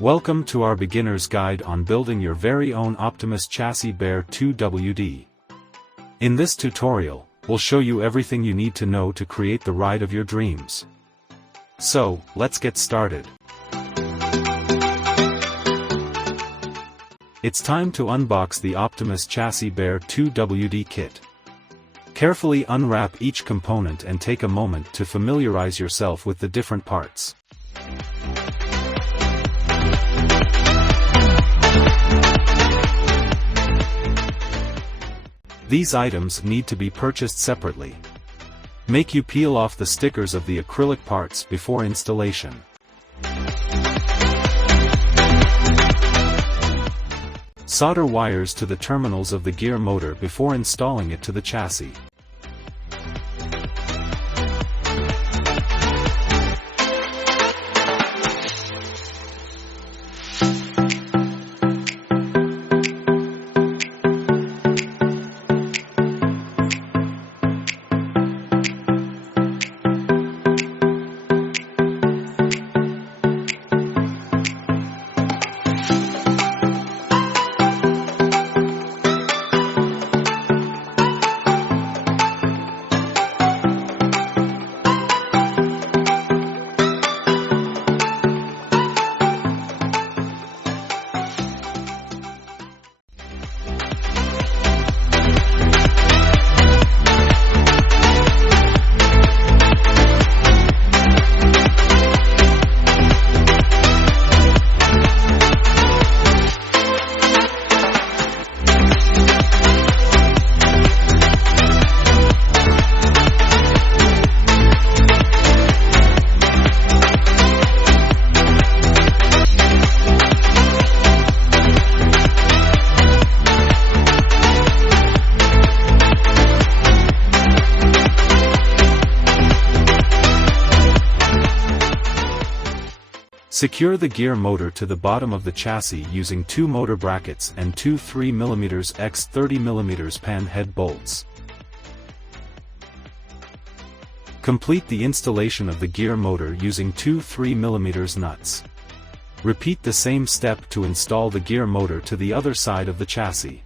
Welcome to our beginner's guide on building your very own Optimus Chassis Bare 2WD. In this tutorial, we'll show you everything you need to know to create the ride of your dreams. So, let's get started. It's time to unbox the Optimus Chassis Bare 2WD kit. Carefully unwrap each component and take a moment to familiarize yourself with the different parts. These items need to be purchased separately. Make you peel off the stickers of the acrylic parts before installation. Solder wires to the terminals of the gear motor before installing it to the chassis. Secure the gear motor to the bottom of the chassis using two motor brackets and two 3mm x 30mm pan head bolts. Complete the installation of the gear motor using two 3mm nuts. Repeat the same step to install the gear motor to the other side of the chassis.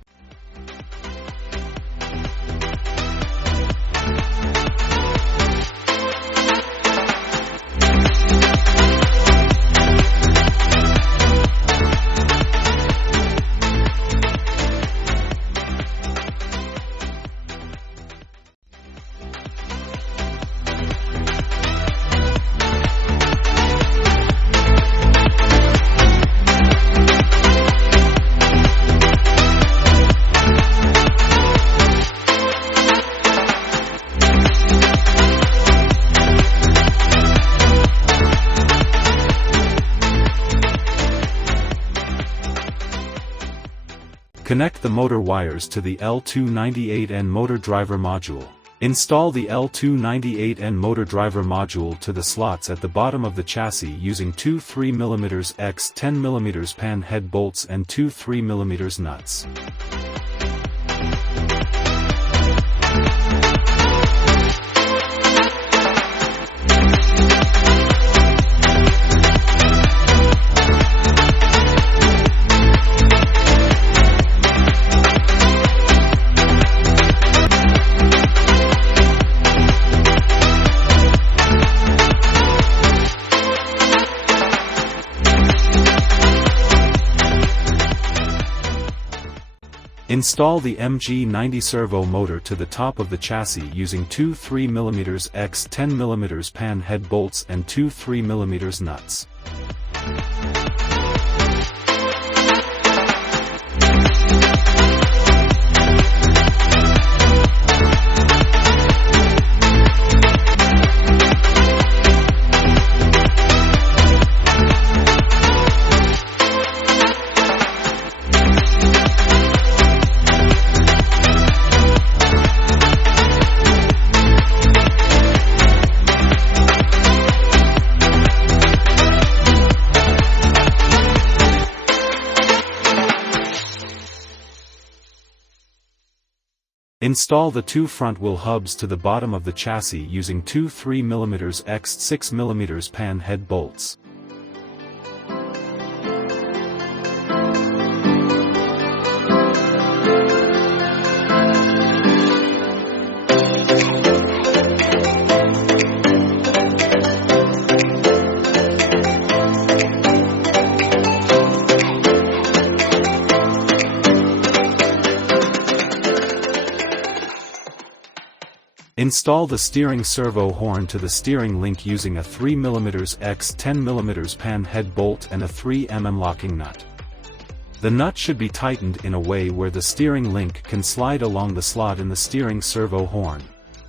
Connect the motor wires to the L298N motor driver module. Install the L298N motor driver module to the slots at the bottom of the chassis using two 3mm x 10mm pan head bolts and two 3mm nuts. Install the MG90 servo motor to the top of the chassis using two 3mm x 10mm pan head bolts and two 3mm nuts. Install the two front wheel hubs to the bottom of the chassis using two 3mm x 6mm pan head bolts. Install the steering servo horn to the steering link using a 3mm x 10mm pan head bolt and a 3mm locking nut. The nut should be tightened in a way where the steering link can slide along the slot in the steering servo horn.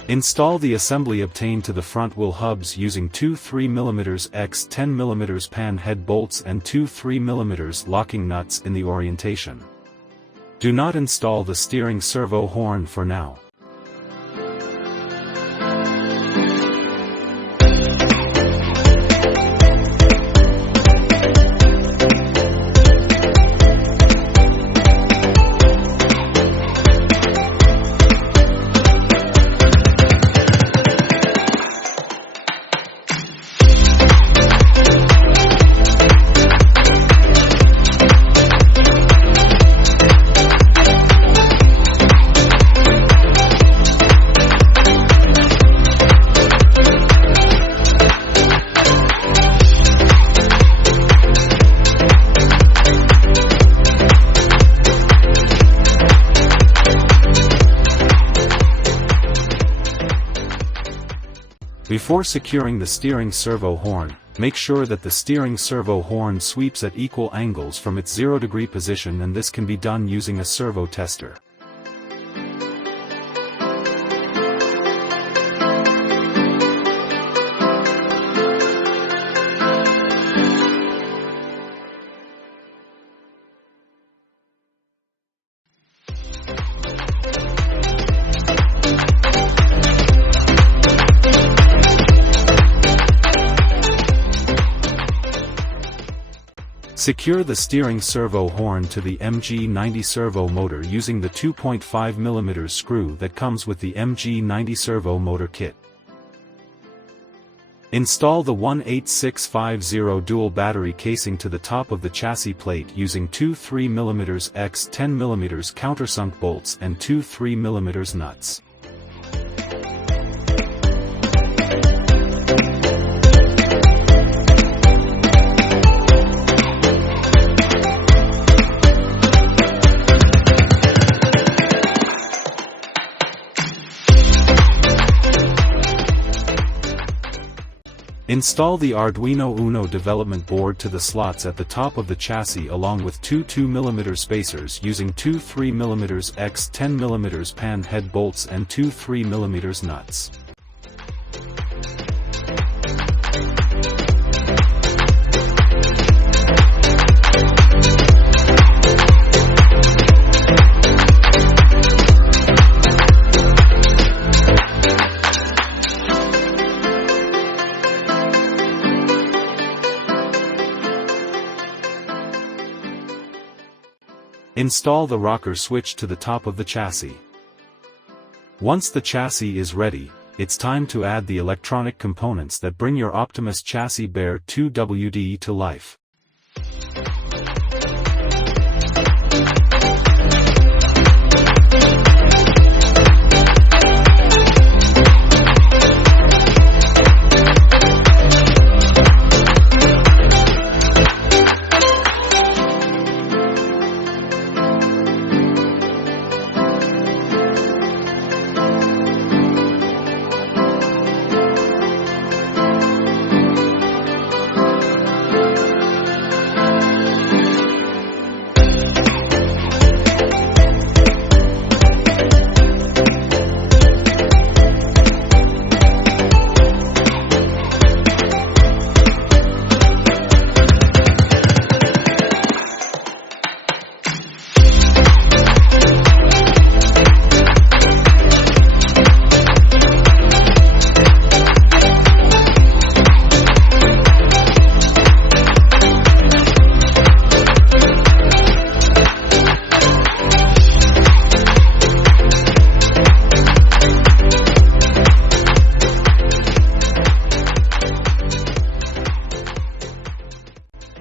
Install the assembly obtained to the front wheel hubs using two 3mm x 10mm pan head bolts and two 3mm locking nuts in the orientation. Do not install the steering servo horn for now. Before securing the steering servo horn, make sure that the steering servo horn sweeps at equal angles from its 0-degree position, and this can be done using a servo tester. Secure the steering servo horn to the MG90 servo motor using the 2.5mm screw that comes with the MG90 servo motor kit. Install the 18650 dual battery casing to the top of the chassis plate using two 3mm x 10mm countersunk bolts and two 3mm nuts. Install the Arduino Uno development board to the slots at the top of the chassis along with two 2mm spacers using two 3mm x 10mm pan head bolts and two 3mm nuts. Install the rocker switch to the top of the chassis. Once the chassis is ready, it's time to add the electronic components that bring your Optimus Chassis Bare 2WD to life.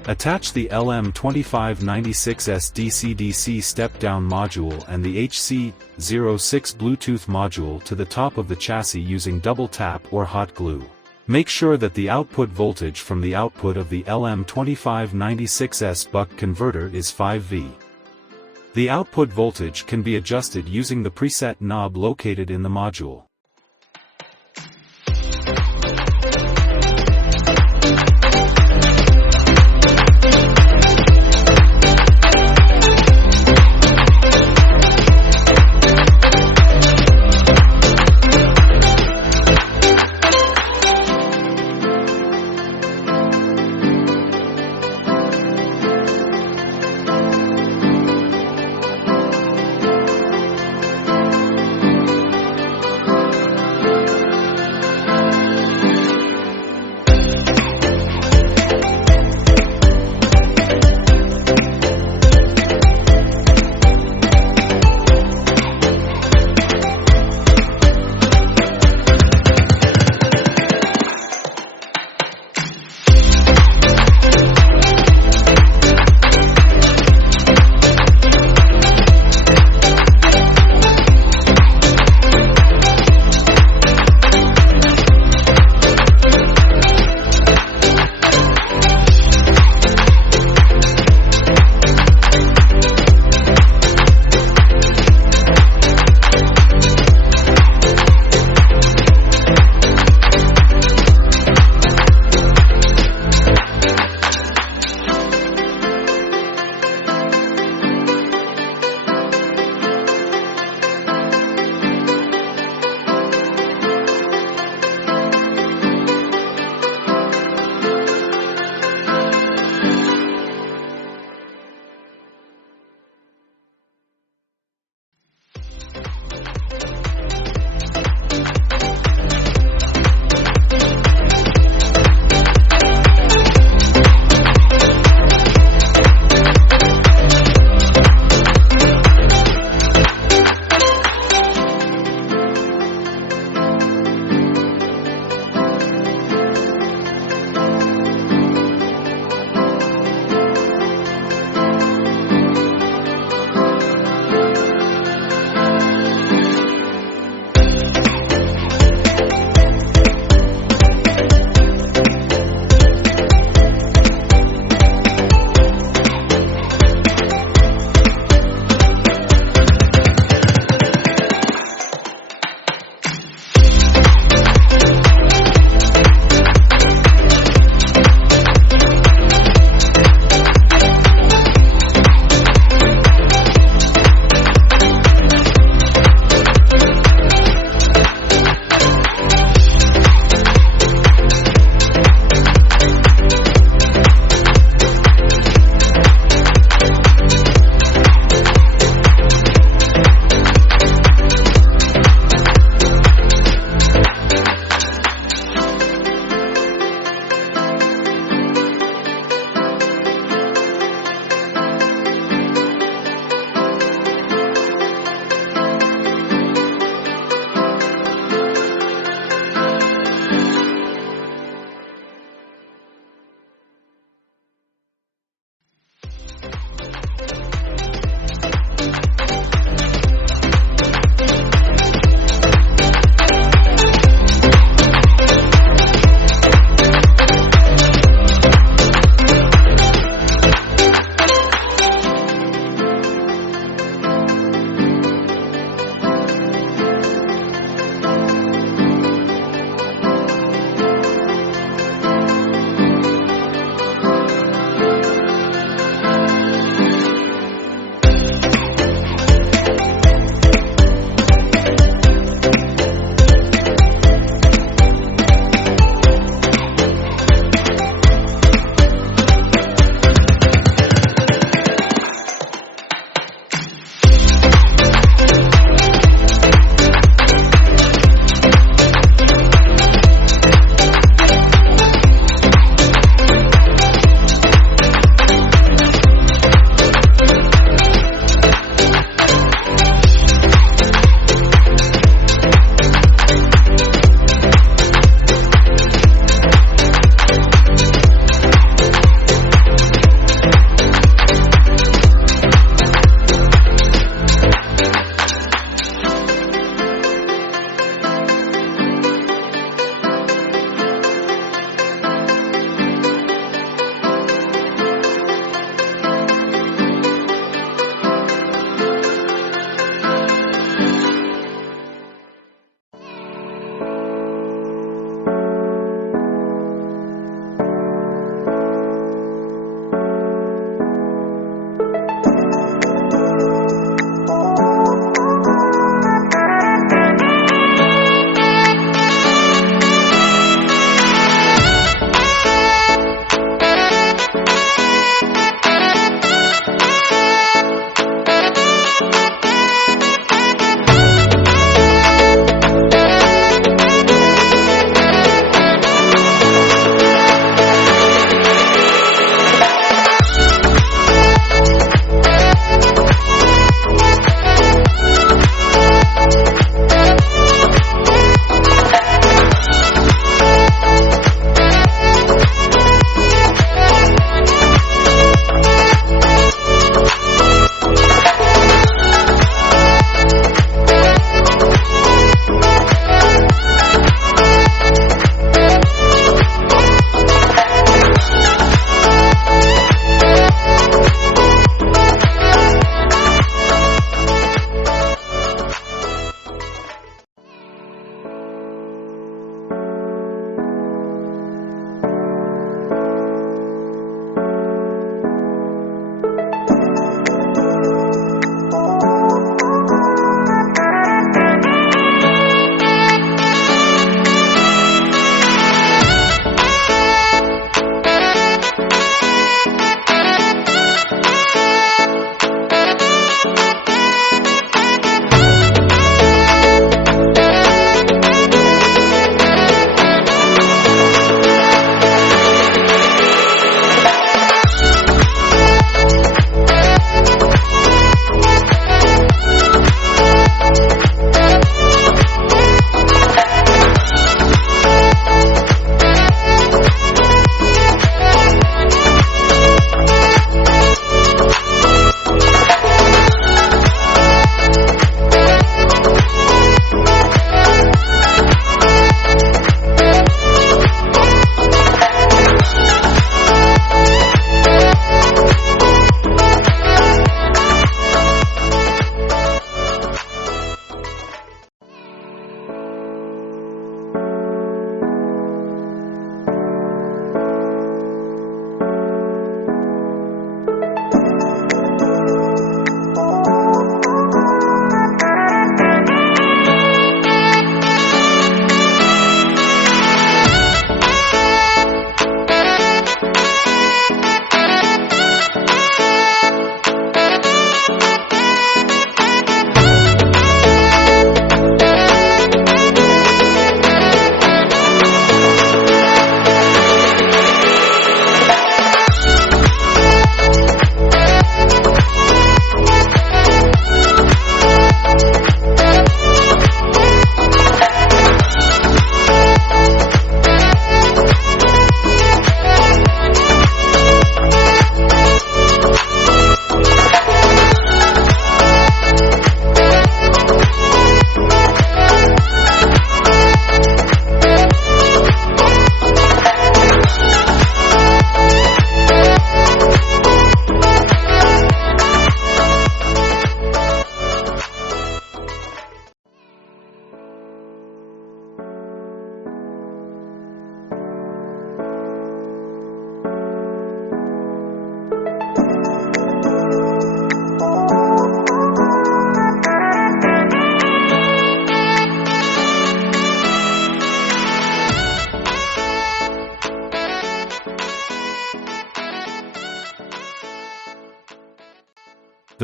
Attach the LM2596S DC-DC step-down module and the HC06 Bluetooth module to the top of the chassis using double tap or hot glue. Make sure that the output voltage from the output of the LM2596S buck converter is 5V. The output voltage can be adjusted using the preset knob located in the module.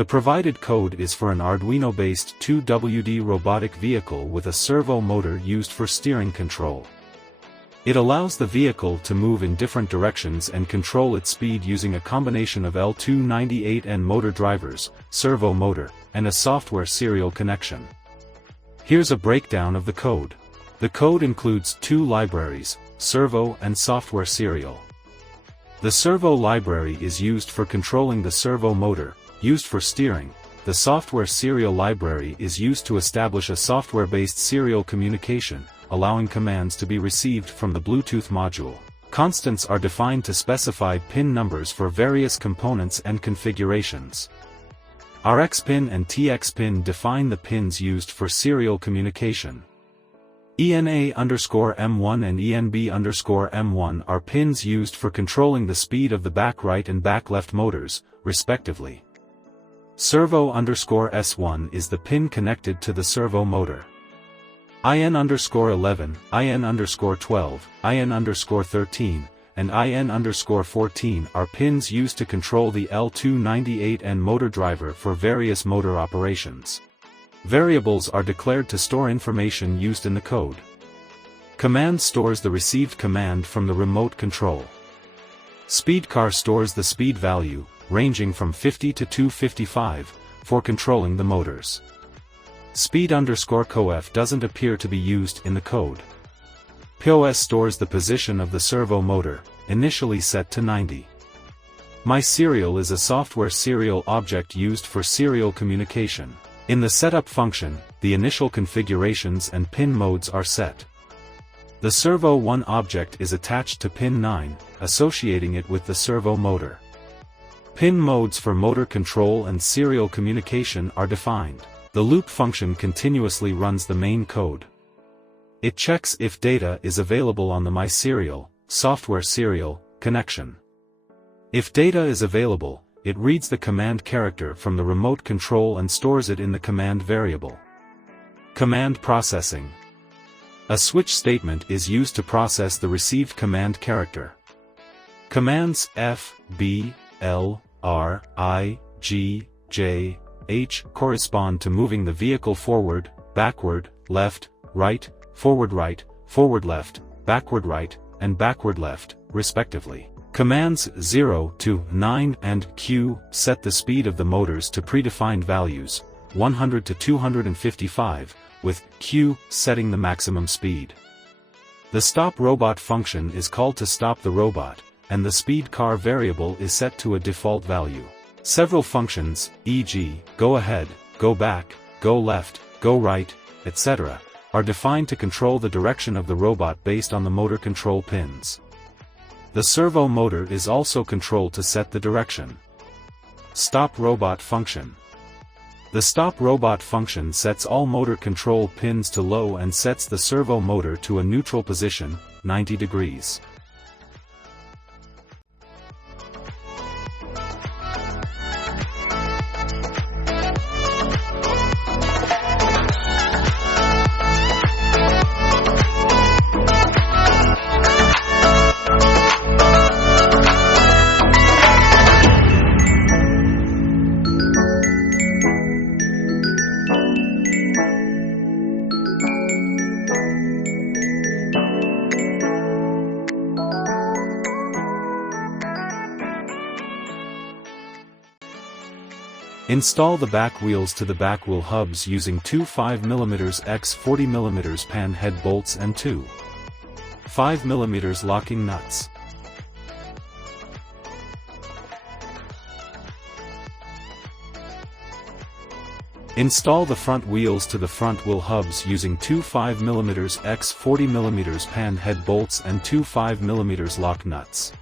The provided code is for an Arduino-based 2WD robotic vehicle with a servo motor used for steering control. It allows the vehicle to move in different directions and control its speed using a combination of L298N motor drivers, servo motor, and a software serial connection. Here's a breakdown of the code. The code includes two libraries, servo and software serial. The servo library is used for controlling the servo motor, used for steering. The software serial library is used to establish a software-based serial communication, allowing commands to be received from the Bluetooth module. Constants are defined to specify pin numbers for various components and configurations. RX pin and TX pin define the pins used for serial communication. ENA_M1 and ENB_M1 are pins used for controlling the speed of the back right and back left motors, respectively. Servo_S1 is the pin connected to the servo motor. IN_11, IN_12, IN_13, and IN_14 are pins used to control the L298N motor driver for various motor operations. Variables are declared to store information used in the code. Command stores the received command from the remote control. Speedcar stores the speed value, ranging from 50 to 255, for controlling the motors. Speed_coef doesn't appear to be used in the code. POS stores the position of the servo motor, initially set to 90. MySerial is a software serial object used for serial communication. In the setup function, the initial configurations and pin modes are set. The servo1 object is attached to pin 9, associating it with the servo motor. Pin modes for motor control and serial communication are defined. The loop function continuously runs the main code. It checks if data is available on the MySerial, software serial, connection. If data is available, it reads the command character from the remote control and stores it in the command variable. Command processing. A switch statement is used to process the received command character. Commands F, B, L, R, I, G, J, H correspond to moving the vehicle forward, backward, left, right, forward left, backward right, and backward left, respectively. Commands 0 to 9 and Q set the speed of the motors to predefined values, 100 to 255, with Q setting the maximum speed. The stop robot function is called to stop the robot, and the speed car variable is set to a default value. Several functions, e.g., go ahead, go back, go left, go right, etc., are defined to control the direction of the robot based on the motor control pins. The servo motor is also controlled to set the direction. Stop robot function. The stop robot function sets all motor control pins to low and sets the servo motor to a neutral position, 90 degrees. Install the back wheels to the back wheel hubs using two 5mm x 40mm pan head bolts and two 5mm locking nuts. Install the front wheels to the front wheel hubs using two 5mm x 40mm pan head bolts and two 5mm lock nuts.